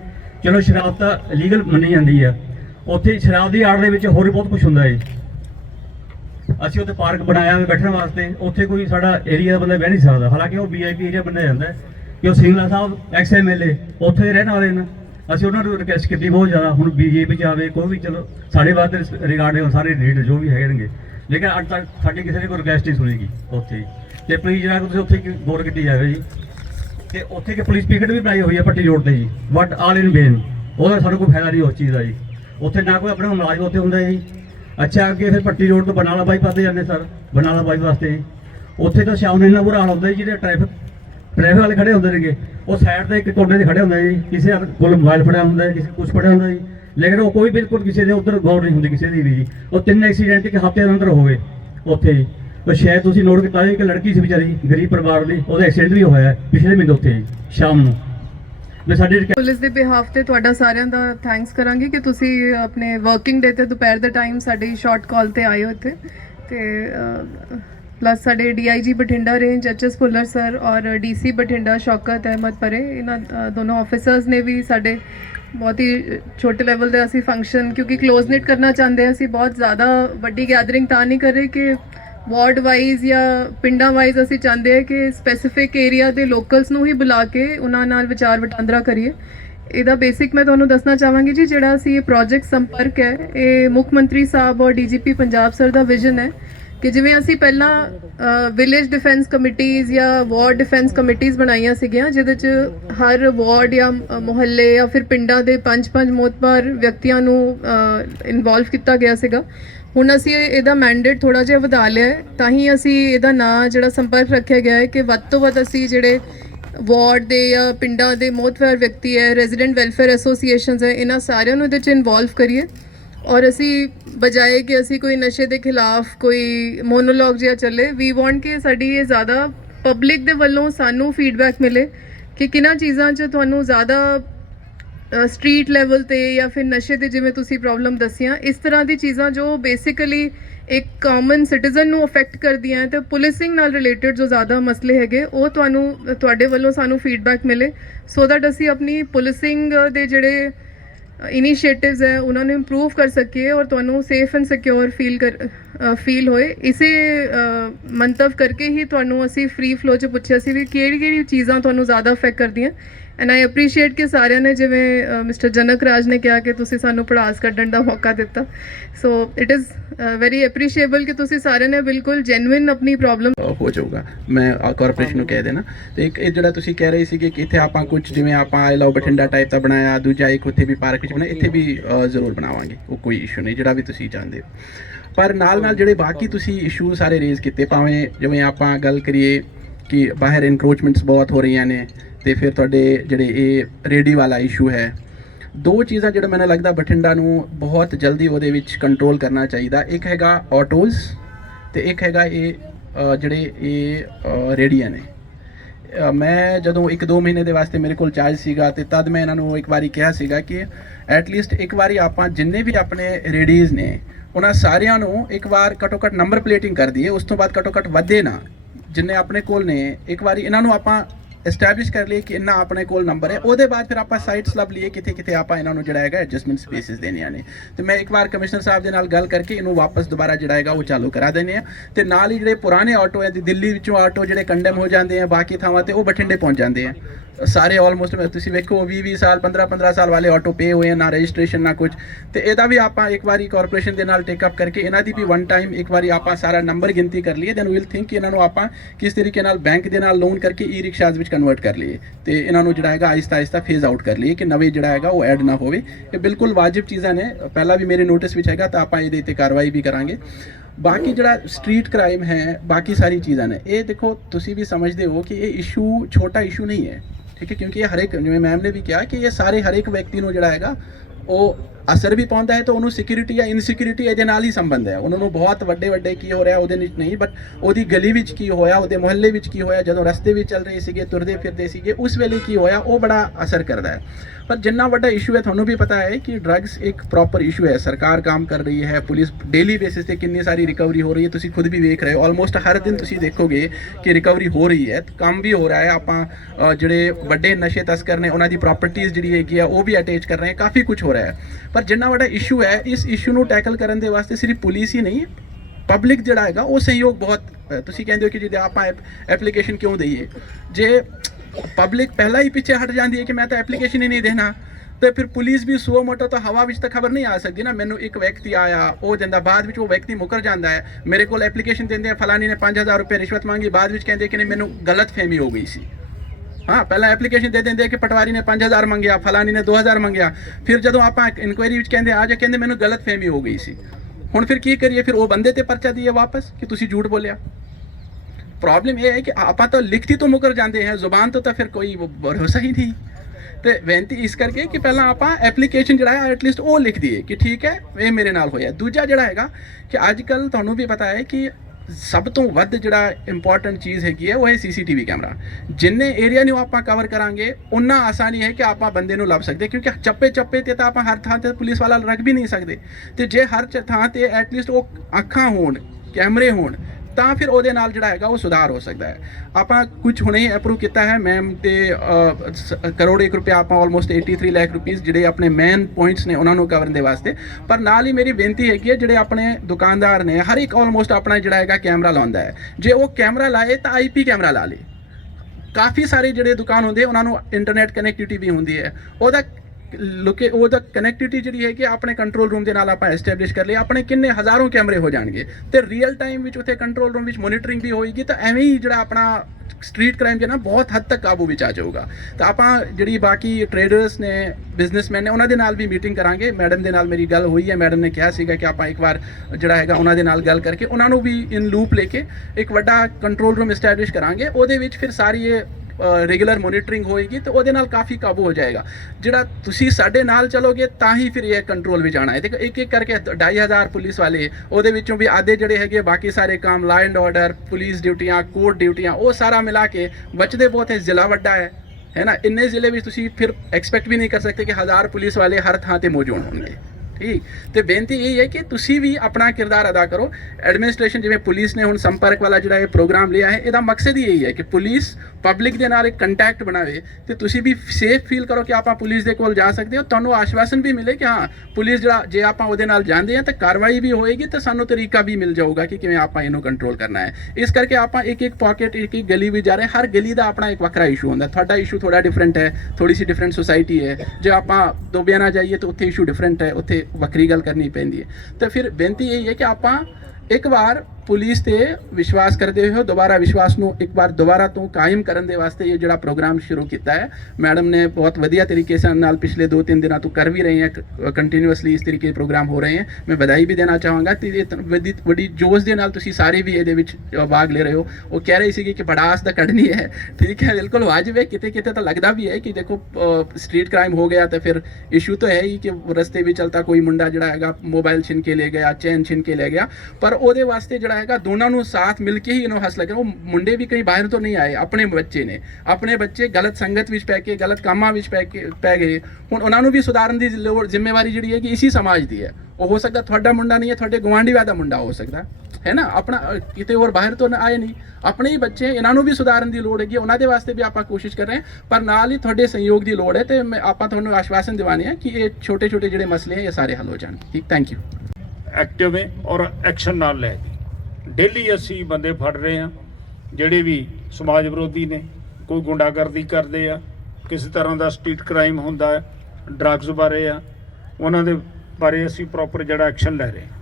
ਚਲੋ ਸ਼ਰਾਬ ਤਾਂ ਲੀਗਲ ਮੰਨੀ ਜਾਂਦੀ ਆ। ਉੱਥੇ ਸ਼ਰਾਬ ਦੀ ਆੜ ਦੇ ਵਿੱਚ ਹੋਰ ਬਹੁਤ ਕੁਝ ਹੁੰਦਾ ਜੀ। ਅਸੀਂ ਉੱਥੇ ਪਾਰਕ ਬਣਾਇਆ ਹੋਇਆ ਬੈਠਣ ਵਾਸਤੇ। ਉੱਥੇ ਕੋਈ ਸਾਡਾ ਏਰੀਆ ਦਾ ਬੰਦਾ ਬਹਿ ਨਹੀਂ ਸਕਦਾ। ਹਾਲਾਂਕਿ ਉਹ ਵੀਆਈਪੀ ਏਰੀਆ ਬਣਿਆ ਜਾਂਦਾ ਹੈ। ਕਿ ਉਹ ਸਿੰਗਲਾ ਸਾਹਿਬ, ਐਕਸ ਐਮਐਲਏ ਉੱਥੇ ਦੇ ਰਹਿਣ ਵਾਲੇ ਨੇ। ਅਸੀਂ ਉਹਨਾਂ ਨੂੰ ਰਿਕਵੈਸਟ ਕੀਤੀ ਬਹੁਤ ਜ਼ਿਆਦਾ, ਹੁਣ ਬੀਜੇਪੀ ਚ ਆਵੇ, ਕੋਈ ਵੀ ਚਲੋ, ਸਾਡੇ ਵਾਸਤੇ ਰਿਗਾਰਡਿੰਗ ਸਾਰੇ ਲੀਡਰ ਜੋ ਵੀ ਹੈਗੇ ਨੇਗੇ। ਲੇਕਿਨ ਅੱਜ ਤੱਕ ਸਾਡੀ ਕਿਸੇ ਨੇ ਕੋਈ ਰਿਕਵੈਸਟ ਨਹੀਂ ਸੁਣੀਗੀ ਉੱਥੇ। ਤੇ ਪਲੀਜ਼ ਜਰਾ ਤੁਸੀਂ ਉੱਥੇ ਗੌਰ ਕੀਤੀ ਜਾਵੇ ਜੀ। ਤੇ ਉੱਥੇ ਕਿ ਪੁਲਿਸ ਪਿਕਟ ਵੀ ਬਣਾਈ ਹੋਈ ਹੈ ਪੱਟੀ ਰੋਡ ਤੇ ਜੀ ਬਟ ਆਲ ਇਨ ਵੇਨ ਉਹਦਾ ਸਾਨੂੰ ਕੋਈ ਫਾਇਦਾ ਨਹੀਂ ਉਸ ਚੀਜ਼ ਦਾ ਜੀ। ਉੱਥੇ ਨਾ ਕੋਈ ਆਪਣਾ ਮੁਲਾਜ਼ਮ ਉੱਥੇ ਹੁੰਦਾ ਜੀ। ਅੱਛਾ, ਅੱਗੇ ਫਿਰ ਪੱਟੀ ਰੋਡ ਤੋਂ ਬਨਾਲਾ ਬਾਈਪਾਸ ਤੇ ਜਾਂਦੇ ਸਰ, ਬਨਾਲਾ ਬਾਈਪਾਸ ਵਾਸਤੇ ਉੱਥੇ ਤਾਂ ਸ਼ਾਮ ਨੂੰ ਇੰਨਾ ਬੁਰਾ ਹਾਲ ਹੁੰਦਾ ਜੀ, ਜਿਹੜੇ ਟ੍ਰੈਫਿਕ ਟ੍ਰੈਫਿਕ ਵਾਲੇ ਖੜੇ ਹੁੰਦੇ ਸੀਗੇ। ਉਹ ਸਾਈਡ ਤੇ ਇੱਕ ਕੋਨੇ ਤੇ ਖੜੇ ਹੁੰਦੇ ਜੀ ਕਿਸੇ ਕੋਲ ਮੋਬਾਈਲ ਫੜਿਆ ਹੁੰਦਾ ਹੈ, ਕਿਸੇ ਕੁਝ ਫੜਿਆ ਹੁੰਦਾ ਜੀ ਲੇਕਿਨ ਉਹ ਕੋਈ ਬਿਲਕੁਲ ਕਿਸੇ ਦੇ ਉੱਧਰ ਗੌਰ ਨਹੀਂ ਹੁੰਦੀ ਕਿਸੇ ਦੀ ਵੀ ਜੀ। ਉਹ ਤਿੰਨ ਐਕਸੀਡੈਂਟ ਇੱਕ ਹਫ਼ਤੇ ਦੇ ਅੰਦਰ ਹੋ ਗਏ ਉੱਥੇ ਜੀ। ਉਹ ਸ਼ਾਇਦ ਤੁਸੀਂ ਨੋਟ ਕੀਤਾ ਹੋਵੇ ਕਿ ਲੜਕੀ ਸੀ ਵਿਚਾਰੀ ਗਰੀਬ ਪਰਿਵਾਰ ਦੀ। ਉਹਦਾ ਐਕਸੀਡੈਂਟ ਵੀ ਹੋਇਆ ਪਿਛਲੇ ਮਹੀਨੇ ਉੱਥੇ ਜੀ ਸ਼ਾਮ ਨੂੰ। ਮੈਂ ਸਾਡੇ ਪੁਲਿਸ ਦੇ ਬਿਹਾਫ ਤੇ ਤੁਹਾਡਾ ਸਾਰਿਆਂ ਦਾ ਥੈਂਕਸ ਕਰਾਂਗੀ ਕਿ ਤੁਸੀਂ ਆਪਣੇ ਵਰਕਿੰਗ ਡੇ ਤੇ ਦੁਪਹਿਰ ਦੇ ਟਾਈਮ ਸਾਡੀ ਸ਼ਾਰਟ ਕਾਲ ਤੇ ਆਏ ਹੋ ਇੱਥੇ। ਤੇ ਪਲੱਸ ਸਾਡੇ DIG Bathinda range H S Bhullar sir DC Bathinda Shaukat Ahmad Parray ਇਹਨਾਂ ਦੋਨੋਂ ਆਫੀਸਰਸ ਨੇ ਵੀ ਸਾਡੇ ਬਹੁਤ ਹੀ ਛੋਟੇ ਲੈਵਲ ਦੇ ਅਸੀਂ ਫੰਕਸ਼ਨ ਕਿਉਂਕਿ ਕਲੋਜ਼ ਨਿਟ ਕਰਨਾ ਚਾਹੁੰਦੇ ਹਾਂ, ਅਸੀਂ ਬਹੁਤ ਜ਼ਿਆਦਾ ਵੱਡੀ ਗੈਦਰਿੰਗ ਤਾਂ ਨਹੀਂ ਕਰ ਰਹੇ ਕਿ ਵਾਰਡ ਵਾਈਜ਼ ਜਾਂ ਪਿੰਡਾਂ ਵਾਈਜ਼ ਅਸੀਂ ਚਾਹੁੰਦੇ ਹਾਂ ਕਿ ਸਪੈਸੀਫਿਕ ਏਰੀਆ ਦੇ ਲੋਕਲਸ ਨੂੰ ਹੀ ਬੁਲਾ ਕੇ ਉਹਨਾਂ ਨਾਲ ਵਿਚਾਰ ਵਟਾਂਦਰਾ ਕਰੀਏ। ਇਹਦਾ ਬੇਸਿਕ ਮੈਂ ਤੁਹਾਨੂੰ ਦੱਸਣਾ ਚਾਹਾਂਗੀ ਜੀ, ਜਿਹੜਾ ਅਸੀਂ ਇਹ ਪ੍ਰੋਜੈਕਟ ਸੰਪਰਕ ਹੈ, ਇਹ ਮੁੱਖ ਮੰਤਰੀ ਸਾਹਿਬ ਔਰ ਡੀਜੀਪੀ ਪੰਜਾਬ ਸਰ ਦਾ ਵਿਜ਼ਨ ਹੈ। ਕਿ ਜਿਵੇਂ ਅਸੀਂ ਪਹਿਲਾਂ ਵਿਲੇਜ ਡਿਫੈਂਸ ਕਮੇਟੀਆਂ ਜਾਂ ਵਾਰਡ ਡਿਫੈਂਸ ਕਮੇਟੀਆਂ ਬਣਾਈਆਂ ਸੀਗੀਆਂ, ਜਿਹਦੇ ਚ ਹਰ ਵਾਰਡ ਜਾਂ ਮੁਹੱਲੇ ਜਾਂ ਫਿਰ ਪਿੰਡਾਂ ਦੇ ਪੰਜ ਪੰਜ ਮੋਤਬਾਰ ਵਿਅਕਤੀਆਂ ਨੂੰ ਇਨਵੋਲਵ ਕੀਤਾ ਗਿਆ ਸੀਗਾ। ਹੁਣ ਅਸੀਂ ਇਹਦਾ ਮੈਂਡੇਟ ਥੋੜਾ ਜਿਹਾ ਵਧਾ ਲਿਆ ਹੈ, ਤਾਂ ਹੀ ਅਸੀਂ ਇਹਦਾ ਨਾਂ ਜਿਹੜਾ ਸੰਪਰਕ ਰੱਖਿਆ ਗਿਆ ਹੈ ਕਿ ਵੱਧ ਤੋਂ ਵੱਧ ਅਸੀਂ ਜਿਹੜੇ ਵਾਰਡ ਦੇ ਜਾਂ ਪਿੰਡਾਂ ਦੇ ਮੋਤਵਾਰ ਵਿਅਕਤੀ ਹੈ ਰੈਜ਼ੀਡੈਂਟ ਵੈਲਫੇਅਰ ਐਸੋਸੀਏਸ਼ਨਸ ਹੈ, ਇਹਨਾਂ ਸਾਰਿਆਂ ਨੂੰ ਇਹਦੇ ਚ ਇਨਵੋਲਵ ਕਰੀਏ। ਔਰ ਅਸੀਂ ਬਜਾਏ ਕਿ ਅਸੀਂ ਕੋਈ ਨਸ਼ੇ ਦੇ ਖਿਲਾਫ ਕੋਈ ਮੋਨੋਲੋਗ ਜਿਹਾ ਚੱਲੇ ਵੀ ਵਾਂਟ ਕਿ ਸਾਡੀ ਇਹ ਜ਼ਿਆਦਾ ਪਬਲਿਕ ਦੇ ਵੱਲੋਂ ਸਾਨੂੰ ਫੀਡਬੈਕ ਮਿਲੇ ਕਿ ਕਿਹਨਾਂ ਚੀਜ਼ਾਂ 'ਚ ਤੁਹਾਨੂੰ ਜ਼ਿਆਦਾ ਸਟਰੀਟ ਲੈਵਲ ਤੇ ਜਾਂ ਫਿਰ ਨਸ਼ੇ ਤੇ ਜਿਵੇਂ ਤੁਸੀਂ ਪ੍ਰੋਬਲਮ ਦੱਸੀਆਂ, ਇਸ ਤਰ੍ਹਾਂ ਦੀ ਚੀਜ਼ਾਂ ਜੋ ਬੇਸਿਕਲੀ ਇੱਕ ਕਾਮਨ ਸਿਟੀਜ਼ਨ ਨੂੰ ਅਫੈਕਟ ਕਰਦੀਆਂ ਹੈ ਤੇ ਪੁਲਿਸਿੰਗ ਨਾਲ ਰਿਲੇਟਡ ਜੋ ਜ਼ਿਆਦਾ ਮਸਲੇ ਹੈਗੇ, ਉਹ ਤੁਹਾਨੂੰ, ਤੁਹਾਡੇ ਵੱਲੋਂ ਸਾਨੂੰ ਫੀਡਬੈਕ ਮਿਲੇ। ਸੋ ਦੈਟ ਅਸੀਂ ਆਪਣੀ ਪੁਲਿਸਿੰਗ ਦੇ ਜਿਹੜੇ ਇਨੀਸ਼ੀਏਟਿਵਸ ਹੈ ਉਹਨਾਂ ਨੂੰ ਇੰਪਰੂਵ ਕਰ ਸਕੀਏ ਔਰ ਤੁਹਾਨੂੰ ਸੇਫ ਐਂਡ ਸਿਕਿਉਰ ਫੀਲ ਕਰ ਫੀਲ ਹੋਏ ਇਸੇ ਮੰਤਵ ਕਰਕੇ ਹੀ ਤੁਹਾਨੂੰ ਅਸੀਂ ਫ੍ਰੀ ਫਲੋ ਚ ਪੁੱਛਿਆ ਸੀ ਵੀ ਕਿਹੜੀ ਕਿਹੜੀ ਚੀਜ਼ਾਂ ਤੁਹਾਨੂੰ ਜ਼ਿਆਦਾ ਅਫੈਕਟ ਕਰਦੀਆਂ ਐਂਡ ਆਈ ਅਪਰੀਸ਼ੀਏਟ ਕਿ ਸਾਰਿਆਂ ਨੇ ਜਿਵੇਂ ਮਿਸਟਰ ਜਨਕ ਰਾਜ ਨੇ ਕਿਹਾ ਕਿ ਤੁਸੀਂ ਸਾਨੂੰ ਪੜਾਸ ਕੱਢਣ ਦਾ ਮੌਕਾ ਦਿੱਤਾ। So it is very appreciable ਕਿ ਤੁਸੀਂ ਸਾਰਿਆਂ ਨੇ ਬਿਲਕੁਲ ਜੈਨੂਇਨ ਆਪਣੀ ਪ੍ਰੋਬਲਮ ਹੋ ਜਾਊਗਾ। ਮੈਂ ਕਾਰਪੋਰੇਸ਼ਨ ਨੂੰ ਕਹਿ ਦੇਣਾ। ਤੇ ਇੱਕ, ਇਹ ਜਿਹੜਾ ਤੁਸੀਂ ਕਹਿ ਰਹੇ ਸੀਗੇ ਕਿ ਇੱਥੇ ਆਪਾਂ ਕੁਝ, ਜਿਵੇਂ ਆਪਾਂ ਆਈ ਲਵ ਬਠਿੰਡਾ ਟਾਈਪ ਦਾ ਬਣਾਇਆ, ਦੂਜਾ ਇੱਕ ਉੱਥੇ ਵੀ ਪਾਰਕ ਵਿੱਚ ਬਣਾਇਆ, ਇੱਥੇ ਵੀ ਜ਼ਰੂਰ ਬਣਾਵਾਂਗੇ। ਉਹ ਕੋਈ ਇਸ਼ੂ ਨਹੀਂ, ਜਿਹੜਾ ਵੀ ਤੁਸੀਂ ਚਾਹੁੰਦੇ ਹੋ। ਪਰ ਨਾਲ ਨਾਲ ਜਿਹੜੇ ਬਾਕੀ ਤੁਸੀਂ ਇਸ਼ੂ ਸਾਰੇ ਰੇਜ਼ ਕੀਤੇ, ਭਾਵੇਂ ਜਿਵੇਂ ਆਪਾਂ ਗੱਲ ਕਰੀਏ ਕਿ ਬਾਹਰ ਇਨਕਰੋਚਮੈਂਟਸ ਬਹੁਤ ਹੋ ਰਹੀਆਂ ਨੇ ਤੇ ਫਿਰ ਤੁਹਾਡੇ ਜਿਹੜੇ ਇਹ ਰੇਡੀ ਵਾਲਾ ਇਸ਼ੂ ਹੈ ਦੋ ਚੀਜ਼ਾਂ ਜਿਹੜਾ ਮੈਨੂੰ ਲੱਗਦਾ ਬਠਿੰਡਾ ਨੂੰ ਬਹੁਤ ਜਲਦੀ ਉਹਦੇ ਵਿੱਚ ਕੰਟਰੋਲ ਕਰਨਾ ਚਾਹੀਦਾ। ਇੱਕ ਹੈਗਾ ਆਟੋਜ਼ ਤੇ ਇੱਕ ਹੈਗਾ ਇਹ ਜਿਹੜੇ ਇਹ ਅ, ਰੇਹੜੀਆਂ ਨੇ। ਮੈਂ ਜਦੋਂ 1-2 ਮਹੀਨੇ ਦੇ ਵਾਸਤੇ ਮੇਰੇ ਕੋਲ ਚਾਰਜ ਸੀਗਾ ਤੇ ਤਦ ਮੈਂ ਇਹਨਾਂ ਨੂੰ ਇੱਕ ਵਾਰੀ ਕਿਹਾ ਸੀਗਾ ਕਿ ਐਟ ਲੀਸਟ ਇੱਕ ਵਾਰੀ ਆਪਾਂ ਜਿੰਨੇ ਵੀ ਆਪਣੇ ਰੇਡੀਜ਼ ਨੇ ਉਹਨਾਂ ਸਾਰਿਆਂ ਨੂੰ ਇੱਕ ਵਾਰ ਘੱਟੋ ਘੱਟ ਨੰਬਰ ਪਲੇਟਿੰਗ ਕਰ ਦਈਏ ਉਸ ਤੋਂ ਬਾਅਦ ਘੱਟੋ ਘੱਟ ਵਧੇ ਨਾ। ਜਿੰਨੇ ਆਪਣੇ ਕੋਲ ਨੇ ਇੱਕ ਵਾਰੀ ਇਹਨਾਂ ਨੂੰ ਆਪਾਂ ਐਸਟੈਬਲਿਸ਼ ਕਰ ਲਈਏ ਕਿ ਇੰਨਾ ਆਪਣੇ ਕੋਲ ਨੰਬਰ ਹੈ। ਉਹਦੇ ਬਾਅਦ ਫਿਰ ਆਪਾਂ ਸਾਈਟਸ ਲੱਭ ਲਈਏ ਕਿਤੇ ਕਿਤੇ ਆਪਾਂ ਇਹਨਾਂ ਨੂੰ ਜਿਹੜਾ ਹੈਗਾ ਐਡਜਸਟਮੈਂਟ ਸਪੇਸਿਸ ਦੇਣੀਆਂ ਨੇ। ਤੇ ਮੈਂ ਇੱਕ ਵਾਰ ਕਮਿਸ਼ਨਰ ਸਾਹਿਬ ਦੇ ਨਾਲ ਗੱਲ ਕਰਕੇ ਇਹਨੂੰ ਵਾਪਸ ਦੁਬਾਰਾ ਜਿਹੜਾ ਹੈਗਾ ਉਹ ਚਾਲੂ ਕਰਾ ਦਿੰਦੇ ਆ ਤੇ ਨਾਲ ਹੀ ਜਿਹੜੇ ਪੁਰਾਣੇ ਆਟੋ ਹੈ, ਦਿੱਲੀ ਵਿੱਚੋਂ ਆਟੋ ਜਿਹੜੇ ਕੰਡਮ ਹੋ ਜਾਂਦੇ ਆ, ਬਾਕੀ ਥਾਵਾਂ ਤੇ ਉਹ ਬਠਿੰਡੇ ਪਹੁੰਚ ਜਾਂਦੇ ਆ। ਸਾਰੇ ਆਲਮੋਸਟ ਤੁਸੀਂ ਵੇਖੋ 20 20 ਸਾਲ 15 15 ਸਾਲ ਵਾਲੇ ਆਟੋ ਪੇ ਹੋਏ ਆ, ਨਾ ਰਜਿਸਟ੍ਰੇਸ਼ਨ ਨਾ ਕੁਝ ਤੇ ਇਹਦਾ ਵੀ ਆਪਾਂ ਇੱਕ ਵਾਰੀ ਕਾਰਪੋਰੇਸ਼ਨ ਦੇ ਨਾਲ ਟੇਕ ਅਪ ਕਰਕੇ ਇਹਨਾਂ ਦੀ ਵੀ ਵਨ ਟਾਈਮ ਇੱਕ ਵਾਰੀ ਆਪਾਂ ਸਾਰਾ ਨੰਬਰ ਗਿਣਤੀ ਕਰ ਲਈਏ। ਦੈਨ ਵੀਲ ਥਿੰਕ ਇਹਨਾਂ ਨੂੰ ਆਪਾਂ ਕਿਸ ਤਰੀਕੇ ਨਾਲ ਬੈਂਕ ਦੇ ਨਾਲ ਲੋਨ ਕਰਕੇ ਈ ਰਿਕਸ਼ਾਜ਼ ਵਿੱਚ ਕਨਵਰਟ ਕਰ ਲਈਏ। ਤੇ ਇਹਨਾਂ ਨੂੰ ਜਿਹੜਾ ਹੈਗਾ ਆਹਿਸਤਾ ਆਹਿਸਤਾ ਫੇਜ਼ ਆਊਟ ਕਰ ਲਈਏ ਕਿ ਨਵੇਂ ਜਿਹੜਾ ਹੈਗਾ ਉਹ ਐਡ ਨਾ ਹੋਵੇ। ਇਹ ਬਿਲਕੁਲ ਵਾਜਿਬ ਚੀਜ਼ਾਂ ਨੇ। ਪਹਿਲਾਂ ਵੀ ਮੇਰੇ ਨੋਟਿਸ ਵਿੱਚ ਹੈਗਾ ਤਾਂ ਆਪਾਂ ਇਹਦੇ ਤੇ ਕਾਰਵਾਈ ਵੀ ਕਰਾਂਗੇ। ਬਾਕੀ ਜਿਹੜਾ ਸਟਰੀਟ ਕ੍ਰਾਈਮ ਹੈ, ਬਾਕੀ ਸਾਰੀ ਚੀਜ਼ਾਂ ਨੇ। ਇਹ ਦੇਖੋ, ਤੁਸੀਂ ਵੀ ਸਮਝਦੇ ਹੋ ਕਿ ਇਹ ਇਸ਼ੂ ਛੋਟਾ ਇਸ਼ੂ ਨਹੀਂ ਹੈ। ਠੀਕ ਹੈ, ਕਿਉਂਕਿ ਇਹ ਹਰੇਕ, ਜਿਵੇਂ ਮੈਮ ਨੇ ਵੀ ਕਿਹਾ ਕਿ ਇਹ ਸਾਰੇ ਹਰੇਕ ਵਿਅਕਤੀ ਨੂੰ ਜਿਹੜਾ ਹੈਗਾ ਉਹ ਅਸਰ ਵੀ ਪਾਉਂਦਾ ਹੈ ਤਾਂ ਉਹਨੂੰ ਸਿਕਿਉਰਿਟੀ ਜਾਂ ਇਨਸਿਕਿਉਰਿਟੀ ਇਹਦੇ ਨਾਲ ਹੀ ਸੰਬੰਧ ਹੈ। ਉਹਨਾਂ ਨੂੰ ਬਹੁਤ ਵੱਡੇ ਵੱਡੇ ਕੀ ਹੋ ਰਿਹਾ ਉਹਦੇ ਵਿੱਚ ਨਹੀਂ ਬਟ ਉਹਦੀ ਗਲੀ ਵਿੱਚ ਕੀ ਹੋਇਆ, ਉਹਦੇ ਮੁਹੱਲੇ ਵਿੱਚ ਕੀ ਹੋਇਆ, ਜਦੋਂ ਰਸਤੇ ਵਿੱਚ ਚੱਲ ਰਹੇ ਸੀਗੇ, ਤੁਰਦੇ ਫਿਰਦੇ ਸੀਗੇ, ਉਸ ਵੇਲੇ ਕੀ ਹੋਇਆ, ਉਹ ਬੜਾ ਅਸਰ ਕਰਦਾ ਹੈ। ਪਰ ਜਿੰਨਾ ਵੱਡਾ ਇਸ਼ੂ ਹੈ ਤੁਹਾਨੂੰ ਵੀ ਪਤਾ ਹੈ ਕਿ ਡਰੱਗਸ ਇੱਕ ਪ੍ਰੋਪਰ ਇਸ਼ੂ ਹੈ। ਸਰਕਾਰ ਕੰਮ ਕਰ ਰਹੀ ਹੈ, ਪੁਲਿਸ ਡੇਲੀ ਬੇਸਿਸ ਤੇ ਕਿੰਨੀ ਸਾਰੀ ਰਿਕਵਰੀ ਹੋ ਰਹੀ ਹੈ, ਤੁਸੀਂ ਖੁਦ ਵੀ ਵੇਖ ਰਹੇ ਹੋ। ਆਲਮੋਸਟ ਹਰ ਦਿਨ ਤੁਸੀਂ ਦੇਖੋਗੇ ਕਿ ਰਿਕਵਰੀ ਹੋ ਰਹੀ ਹੈ, ਕੰਮ ਵੀ ਹੋ ਰਿਹਾ ਹੈ। ਆਪਾਂ ਜਿਹੜੇ ਵੱਡੇ ਨਸ਼ੇ ਤਸਕਰ ਨੇ, ਉਹਨਾਂ ਦੀ ਪ੍ਰਾਪਰਟੀਆਂ ਜਿਹੜੀ ਹੈਗੀ ਆ, ਉਹ ਵੀ ਅਟੈਚ ਕਰ ਰਹੇ ਹੈ। ਕਾਫੀ ਕੁਝ ਹੋ ਰਿਹਾ ਹੈ। ਪਰ ਜਿੰਨਾ ਵੱਡਾ ਇਸ਼ੂ ਹੈ, ਇਸ ਇਸ਼ੂ ਨੂੰ ਟੈਕਲ ਕਰਨ ਦੇ ਵਾਸਤੇ ਸਿਰਫ ਪੁਲਿਸ ਹੀ ਨਹੀਂ ਪਬਲਿਕ ਜਿਹੜਾ ਹੈਗਾ, ਉਹ ਸਹਿਯੋਗ ਬਹੁਤ ਤੁਸੀਂ ਕਹਿੰਦੇ ਹੋ ਕਿ ਜੇ ਆਪਾਂ ਐਪਲੀਕੇਸ਼ਨ ਕਿਉਂ ਦਈਏ? ਜੇ ਪਬਲਿਕ ਪਹਿਲਾਂ ਹੀ ਪਿੱਛੇ ਹਟ ਜਾਂਦੀ ਹੈ ਕਿ ਮੈਂ ਤਾਂ ਐਪਲੀਕੇਸ਼ਨ ਹੀ ਨਹੀਂ ਦੇਣਾ, ਤੇ ਫਿਰ ਪੁਲਿਸ ਵੀ ਸੋ ਮੋਟੋ ਤਾਂ ਹਵਾ ਵਿੱਚ ਤਾਂ ਖਬਰ ਨਹੀਂ ਆ ਸਕਦੀ ਨਾ। ਮੈਨੂੰ ਇੱਕ ਵਿਅਕਤੀ ਆਇਆ, ਉਹ ਦਿੰਦਾ ਬਾਅਦ ਵਿੱਚ ਉਹ ਵਿਅਕਤੀ ਮੁਕਰ ਜਾਂਦਾ ਹੈ। ਮੇਰੇ ਕੋਲ ਐਪਲੀਕੇਸ਼ਨ ਦਿੰਦੇ ਆ ਫਲਾਨੀ ਨੇ 5000 ਰੁਪਏ ਰਿਸ਼ਵਤ ਮੰਗੀ, ਬਾਅਦ ਵਿੱਚ ਕਹਿੰਦੇ ਕਿ ਨਹੀਂ, ਮੈਨੂੰ ਗਲਤ ਫਹਿਮੀ ਹੋ ਗਈ ਸੀ। ਹਾਂ, ਪਹਿਲਾਂ ਐਪਲੀਕੇਸ਼ਨ ਦੇ ਦਿੰਦੇ ਕਿ ਪਟਵਾਰੀ ਨੇ 5000 ਮੰਗਿਆ ਫਲਾਨੀ ਨੇ 2000 ਮੰਗਿਆ। ਫਿਰ ਜਦੋਂ ਆਪਾਂ ਇਨਕੁਆਇਰੀ ਵਿੱਚ ਕਹਿੰਦੇ, ਆ ਜਾ, ਕਹਿੰਦੇ, ਮੈਨੂੰ ਗਲਤ ਫਹਿਮੀ ਹੋ ਗਈ ਸੀ। ਹੁਣ ਫਿਰ ਕੀ ਕਰੀਏ? ਫਿਰ ਉਹ ਬੰਦੇ ਤੇ ਪਰਚਾ ਦਈਏ ਵਾਪਸ ਕਿ ਤੁਸੀਂ ਝੂਠ ਬੋਲਿਆ? ਪ੍ਰੋਬਲਮ ਇਹ ਹੈ ਕਿ ਆਪਾਂ ਤਾਂ ਲਿਖਤੀ ਤੋਂ ਮੁਕਰ ਜਾਂਦੇ ਹਾਂ, ਜ਼ੁਬਾਨ ਤੋਂ ਤਾਂ ਫਿਰ ਕੋਈ ਭਰੋਸਾ ਹੀ ਨਹੀਂ। ਤੇ ਬੇਨਤੀ ਇਸ ਕਰਕੇ ਕਿ ਪਹਿਲਾਂ ਆਪਾਂ ਐਪਲੀਕੇਸ਼ਨ ਜਿਹੜਾ ਹੈ ਐਟਲੀਸਟ ਉਹ ਲਿਖ ਦਈਏ ਕਿ ਠੀਕ ਹੈ, ਇਹ ਮੇਰੇ ਨਾਲ ਹੋਇਆ। ਦੂਜਾ ਜਿਹੜਾ ਹੈਗਾ ਕਿ ਅੱਜ ਕੱਲ ਤੁਹਾਨੂੰ ਵੀ ਪਤਾ ਹੈ ਕਿ ਸਭ ਤੋਂ ਵੱਧ ਜਿਹੜਾ ਇੰਪੋਰਟੈਂਟ ਚੀਜ਼ ਹੈਗੀ ਹੈ, ਉਹ ਹੈ ਸੀਸੀਟੀਵੀ ਕੈਮਰਾ ਜਿੰਨੇ ਏਰੀਆ ਨੂੰ ਆਪਾਂ ਕਵਰ ਕਰਾਂਗੇ ਉਨਾ ਆਸਾਨੀ ਹੈ ਕਿ ਆਪਾਂ ਬੰਦੇ ਨੂੰ ਲੱਭ ਸਕਦੇ, ਕਿਉਂਕਿ ਚੱਪੇ ਚੱਪੇ ਤੇ ਤਾਂ ਆਪਾਂ ਹਰ ਥਾਂ ਤੇ ਪੁਲਿਸ ਵਾਲਾ ਰੱਖ ਵੀ ਨਹੀਂ ਸਕਦੇ। ਤੇ ਜੇ ਹਰ ਥਾਂ ਤੇ ਐਟਲੀਸਟ ਉਹ ਅੱਖਾਂ ਹੋਣ, ਕੈਮਰੇ ਹੋਣ ਤਾਂ ਫਿਰ ਉਹਦੇ ਨਾਲ ਜਿਹੜਾ ਹੈਗਾ ਉਹ ਸੁਧਾਰ ਹੋ ਸਕਦਾ ਹੈ। ਆਪਾਂ ਕੁਝ ਹੁਣੇ ਅਪਰੂਵ ਕੀਤਾ ਹੈ ਮੈਮ ਤੇ ਸ- ਕਰੋੜ ਇੱਕ ਰੁਪਏ ਆਪਾਂ ਆਲਮੋਸਟ 83 ਲੱਖ ਰੁਪੀਸ ਜਿਹੜੇ ਆਪਣੇ ਮੇਨ ਪੁਆਇੰਟਸ ਨੇ ਉਹਨਾਂ ਨੂੰ ਕਵਰਨ ਦੇ ਵਾਸਤੇ। ਪਰ ਨਾਲ ਹੀ ਮੇਰੀ ਬੇਨਤੀ ਹੈਗੀ ਹੈ, ਜਿਹੜੇ ਆਪਣੇ ਦੁਕਾਨਦਾਰ ਨੇ, ਹਰ ਇੱਕ ਆਲਮੋਸਟ ਆਪਣਾ ਜਿਹੜਾ ਹੈਗਾ ਕੈਮਰਾ ਲਾਉਂਦਾ ਹੈ। ਜੇ ਉਹ ਕੈਮਰਾ ਲਾਏ ਤਾਂ ਆਈਪੀ ਕੈਮਰਾ ਲਾ ਲੇ। ਕਾਫੀ ਸਾਰੇ ਜਿਹੜੇ ਦੁਕਾਨ ਹੁੰਦੇ, ਉਹਨਾਂ ਨੂੰ ਇੰਟਰਨੈਟ ਕਨੈਕਟੀਵਿਟੀ ਵੀ ਹੁੰਦੀ ਹੈ। ਉਹਦਾ ਲੋਕੇ ਉਹਦਾ ਕਨੈਕਟੀਵਿਟੀ ਜਿਹੜੀ ਹੈ ਕਿ ਆਪਣੇ ਕੰਟਰੋਲ ਰੂਮ ਦੇ ਨਾਲ ਆਪਾਂ ਐਸਟੈਬਲਿਸ਼ ਕਰ ਲਈ। ਆਪਣੇ ਕਿੰਨੇ ਹਜ਼ਾਰਾਂ ਕੈਮਰੇ ਹੋ ਜਾਣਗੇ। ਤੇ ਰੀਅਲ ਟਾਈਮ ਵਿੱਚ ਉੱਥੇ ਕੰਟਰੋਲ ਰੂਮ ਵਿੱਚ ਮੋਨੀਟਰਿੰਗ ਵੀ ਹੋਏਗੀ, ਤਾਂ ਐਵੇਂ ਹੀ ਜਿਹੜਾ ਆਪਣਾ ਸਟਰੀਟ ਕ੍ਰਾਈਮ ਜਿਹੜਾ ਬਹੁਤ ਹੱਦ ਤੱਕ ਕਾਬੂ ਵਿੱਚ ਆ ਜਾਊਗਾ। ਤਾਂ ਆਪਾਂ ਜਿਹੜੀ ਬਾਕੀ ਟ੍ਰੇਡਰਸ ਨੇ ਬਿਜ਼ਨਸਮੈਨ ਨੇ, ਉਹਨਾਂ ਦੇ ਨਾਲ ਵੀ ਮੀਟਿੰਗ ਕਰਾਂਗੇ। ਮੈਡਮ ਦੇ ਨਾਲ ਮੇਰੀ ਗੱਲ ਹੋਈ ਹੈ। ਮੈਡਮ ਨੇ ਕਿਹਾ ਸੀਗਾ ਕਿ ਆਪਾਂ ਇੱਕ ਵਾਰ ਜਿਹੜਾ ਹੈਗਾ, ਉਹਨਾਂ ਦੇ ਨਾਲ ਗੱਲ ਕਰਕੇ, ਉਹਨਾਂ ਨੂੰ ਵੀ ਇਨ ਲੂਪ ਲੈ ਕੇ ਇੱਕ ਵੱਡਾ ਕੰਟਰੋਲ ਰੂਮ ਐਸਟੈਬਲਿਸ਼ ਕਰਾਂਗੇ। ਉਹਦੇ ਵਿੱਚ ਫਿਰ ਸਾਰੀ ਇਹ ਰੈਗੂਲਰ ਮੋਨੀਟਰਿੰਗ ਹੋਏਗੀ ਤੇ ਉਹਦੇ ਨਾਲ ਕਾਫੀ ਕਾਬੂ ਹੋ ਜਾਏਗਾ। ਜਿਹੜਾ ਤੁਸੀਂ ਸਾਡੇ ਨਾਲ ਚਲੋਗੇ, ਤਾਂ ਹੀ ਫਿਰ ਇਹ ਕੰਟਰੋਲ ਵਿੱਚ ਆਣਾ ਹੈ। ਦੇਖੋ, ਇੱਕ ਇੱਕ ਕਰਕੇ 2500 ਪੁਲਿਸ ਵਾਲੇ, ਉਹਦੇ ਵਿੱਚੋਂ ਵੀ ਆਧੇ ਜਿਹੜੇ ਹੈਗੇ, ਬਾਕੀ ਸਾਰੇ ਕੰਮ ਲਾ ਐਂਡ ਆਰਡਰ ਪੁਲਿਸ ਡਿਊਟੀਆਂ ਕੋਰਟ ਡਿਊਟੀਆਂ, ਉਹ ਸਾਰਾ ਮਿਲਾ ਕੇ ਬਚਦੇ ਬਹੁਤ ਹੈ, ਜ਼ਿਲ੍ਹਾ ਵੱਡਾ ਹੈ। ਹੈ ਨਾ? ਇੰਨੇ ਜ਼ਿਲ੍ਹੇ ਵਿੱਚ ਤੁਸੀਂ ਫਿਰ ਐਕਸਪੈਕਟ ਵੀ ਨਹੀਂ ਕਰ ਸਕਦੇ ਕਿ ਹਜ਼ਾਰ ਪੁਲਿਸ ਵਾਲੇ ਹਰ ਥਾਂ ਤੇ ਮੌਜੂਦ ਹੋਣਗੇ। ਠੀਕ। ਤੇ ਬੇਨਤੀ ਇਹ ਹੈ ਕਿ ਤੁਸੀਂ ਵੀ ਆਪਣਾ ਕਿਰਦਾਰ ਅਦਾ ਕਰੋ। ਐਡਮਿਨਿਸਟ੍ਰੇਸ਼ਨ ਜਿਵੇਂ ਪੁਲਿਸ ਨੇ ਹੁਣ ਸੰਪਰਕ ਵਾਲਾ ਜਿਹੜਾ ਇਹ ਪ੍ਰੋਗਰਾਮ ਲਿਆ ਹੈ, ਇਹਦਾ ਮਕਸਦ ਹੀ ਇਹੀ ਹੈ ਕਿ ਪੁਲਿਸ ਪਬਲਿਕ ਦੇ ਨਾਲ ਇੱਕ ਕੰਟੈਕਟ ਬਣਾਵੇ ਤੇ ਤੁਸੀਂ ਵੀ ਸੇਫ ਫੀਲ ਕਰੋ ਕਿ ਆਪਾਂ ਪੁਲਿਸ ਦੇ ਕੋਲ ਜਾ ਸਕਦੇ ਹੋ। ਤੁਹਾਨੂੰ ਆਸ਼ਵਾਸਨ ਵੀ ਮਿਲੇ ਕਿ ਹਾਂ, ਪੁਲਿਸ ਜਿਹੜਾ ਜੇ ਆਪਾਂ ਉਹਦੇ ਨਾਲ ਜਾਂਦੇ ਹਾਂ ਤਾਂ ਕਾਰਵਾਈ ਵੀ ਹੋਏਗੀ ਤੇ ਸਾਨੂੰ ਤਰੀਕਾ ਵੀ ਮਿਲ ਜਾਊਗਾ ਕਿ ਕਿਵੇਂ ਆਪਾਂ ਇਹਨੂੰ ਕੰਟਰੋਲ ਕਰਨਾ ਹੈ। ਇਸ ਕਰਕੇ ਆਪਾਂ ਇੱਕ ਇੱਕ ਪਾਕਟ ਇੱਕ ਇੱਕ ਗਲੀ ਵੀ ਜਾ ਰਹੇ ਹਰ ਗਲੀ ਦਾ ਆਪਣਾ ਇੱਕ ਵੱਖਰਾ ਇਸ਼ੂ ਹੁੰਦਾ। ਤੁਹਾਡਾ ਇਸ਼ੂ ਥੋੜਾ ਡਿਫਰੈਂਟ ਹੈ ਥੋੜੀ ਸੀ ਡਿਫਰੈਂਟ ਸੁਸਾਇਟੀ ਹੈ। ਜੇ ਆਪਾਂ ਦੋਬਿਆਂ ਨਾਲ ਜਾਈਏ ਤਾਂ ਉੱਥੇ ਇਸ਼ੂ ਡਿਫਰੈਂਟ ਹੈ। ਉੱਥੇ ਵੱਖਰੀ ਗੱਲ ਕਰਨੀ ਪੈਂਦੀ ਹੈ। ਤਾਂ ਫਿਰ ਬੇਨਤੀ ਇਹ ਹੈ ਕਿ ਆਪਾਂ ਇੱਕ ਵਾਰ ਪੁਲਿਸ ਤੇ ਵਿਸ਼ਵਾਸ ਕਰਦੇ ਹੋਏ ਦੁਬਾਰਾ ਵਿਸ਼ਵਾਸ ਨੂੰ ਇੱਕ ਵਾਰ ਦੁਬਾਰਾ ਤੋਂ ਕਾਇਮ ਕਰਨ ਦੇ ਵਾਸਤੇ ਇਹ ਜਿਹੜਾ ਪ੍ਰੋਗਰਾਮ ਸ਼ੁਰੂ ਕੀਤਾ ਹੈ। ਮੈਡਮ ਨੇ ਬਹੁਤ ਵਧੀਆ ਤਰੀਕੇ ਸੇ ਨਾਲ ਪਿਛਲੇ 2-3 ਦਿਨਾਂ ਤੋਂ ਕਰ ਵੀ ਰਹੇ ਹੈ ਕੰਟੀਨਿਊਸਲੀ ਇਸ ਤਰੀਕੇ ਦੇ ਪ੍ਰੋਗਰਾਮ ਹੋ ਰਹੇ ਹੈ। ਮੈਂ ਵਧਾਈ ਵੀ ਦੇਣਾ ਚਾਹਾਂਗਾ ਤੇ ਇਹ ਵੱਡੀ ਜੋਸ਼ ਦੇ ਨਾਲ ਤੁਸੀਂ ਸਾਰੇ ਵੀ ਇਹਦੇ ਵਿੱਚ ਅ, ਭਾਗ ਲੈ ਰਹੇ ਹੋ। ਉਹ ਕਹਿ ਰਹੀ ਸੀਗੀ ਕਿ ਬੜਾਸ ਤਾਂ ਕੱਢਣੀ ਹੈ। ਠੀਕ ਹੈ ਬਿਲਕੁਲ ਵਾਜਬ ਹੈ ਕਿਤੇ ਕਿਤੇ ਤਾਂ ਲੱਗਦਾ ਵੀ ਹੈ ਕਿ ਦੇਖੋ ਸਟਰੀਟ ਕ੍ਰਾਈਮ ਹੋ ਗਿਆ ਤਾਂ ਫਿਰ ਇਸ਼ੂ ਤਾਂ ਹੈ ਹੀ ਕਿ ਰਸਤੇ ਵਿੱਚ ਚਲਤਾ ਕੋਈ ਮੁੰਡਾ ਜਿਹੜਾ ਹੈਗਾ ਮੋਬਾਈਲ ਛਿਨ ਕੇ ਲੈ ਗਿਆ ਚੈਨ ਛਿਨ ਕੇ ਲੈ ਗਿਆ। ਪਰ ਉਹਦੇ ਵਾਸਤੇ ਜਿਹੜਾ ਹੈਗਾ ਦੋਨਾਂ ਨੂੰ ਸਾਥ ਮਿਲ ਕੇ ਹੀ ਇਹਨੂੰ ਹੱਸ ਲੱਗੇ ਉਹ ਮੁੰਡੇ ਵੀ ਕਈ ਬਾਹਰ ਤੋਂ ਨਹੀਂ ਆਏ, ਆਪਣੇ ਬੱਚੇ ਨੇ। ਆਪਣੇ ਬੱਚੇ ਗਲਤ ਸੰਗਤ ਵਿੱਚ ਪੈ ਕੇ, ਗਲਤ ਕੰਮਾਂ ਵਿੱਚ ਪੈ ਕੇ, ਪੈ ਗਏ। ਹੁਣ ਉਹਨਾਂ ਨੂੰ ਵੀ ਸੁਧਾਰਨ ਦੀ ਜ਼ਿੰਮੇਵਾਰੀ ਜਿਹੜੀ ਹੈ ਕਿ ਇਸੀ ਸਮਾਜ ਦੀ ਹੈ। ਉਹ ਹੋ ਸਕਦਾ ਤੁਹਾਡਾ ਮੁੰਡਾ ਨਹੀਂ ਹੈ, ਤੁਹਾਡੇ ਗਵਾਂਢੀ ਦਾ ਮੁੰਡਾ ਹੋ ਸਕਦਾ। ਹੈ ਨਾ? ਆਪਣਾ ਕਿਤੇ ਹੋਰ ਬਾਹਰ ਤੋਂ ਨਾ ਆਏ ਨਹੀਂ। ਆਪਣੇ ਹੀ ਬੱਚੇ, ਇਹਨਾਂ ਨੂੰ ਵੀ ਸੁਧਾਰਨ ਦੀ ਲੋੜ ਹੈਗੀ ਉਹਨਾਂ ਦੇ ਵਾਸਤੇ ਵੀ ਆਪਾਂ ਕੋਸ਼ਿਸ਼ ਕਰ ਰਹੇ ਹਾਂ। ਪਰ ਨਾਲ ਹੀ ਤੁਹਾਡੇ ਸਹਿਯੋਗ ਦੀ ਲੋੜ ਹੈ ਤੇ ਮੈਂ, ਆਪਾਂ ਤੁਹਾਨੂੰ ਆਸ਼ਵਾਸਨ ਦਿਵਾਉਂਦੇ ਹਾਂ ਕਿ ਇਹ ਛੋਟੇ ਛੋਟੇ ਜਿਹੜੇ ਮਸਲੇ ਹੈ, ਇਹ ਸਾਰੇ ਹੱਲ ਹੋ ਜਾਣ। ਠੀਕ? ਥੈਂਕ ਯੂ ਐਕਟਿਵ ਹੈ ਔਰ ਐਕਸ਼ਨ ਨਾਲ ਲੈ ਕੇ। ਡੇਲੀ ਅਸੀਂ ਬੰਦੇ ਫੜ ਰਹੇ ਹਾਂ, ਜਿਹੜੇ ਵੀ ਸਮਾਜ ਵਿਰੋਧੀ ਨੇ, ਕੋਈ ਗੁੰਡਾਗਰਦੀ ਕਰਦੇ ਆ, ਕਿਸੇ ਤਰ੍ਹਾਂ ਦਾ ਸਟਰੀਟ ਕ੍ਰਾਈਮ ਹੁੰਦਾ ਹੈ ਡਰੱਗਸ ਬਾਰੇ ਆ, ਉਹਨਾਂ ਦੇ ਬਾਰੇ ਅਸੀਂ ਪ੍ਰੋਪਰ ਜਿਹੜਾ ਐਕਸ਼ਨ ਲੈ ਰਹੇ ਹਾਂ।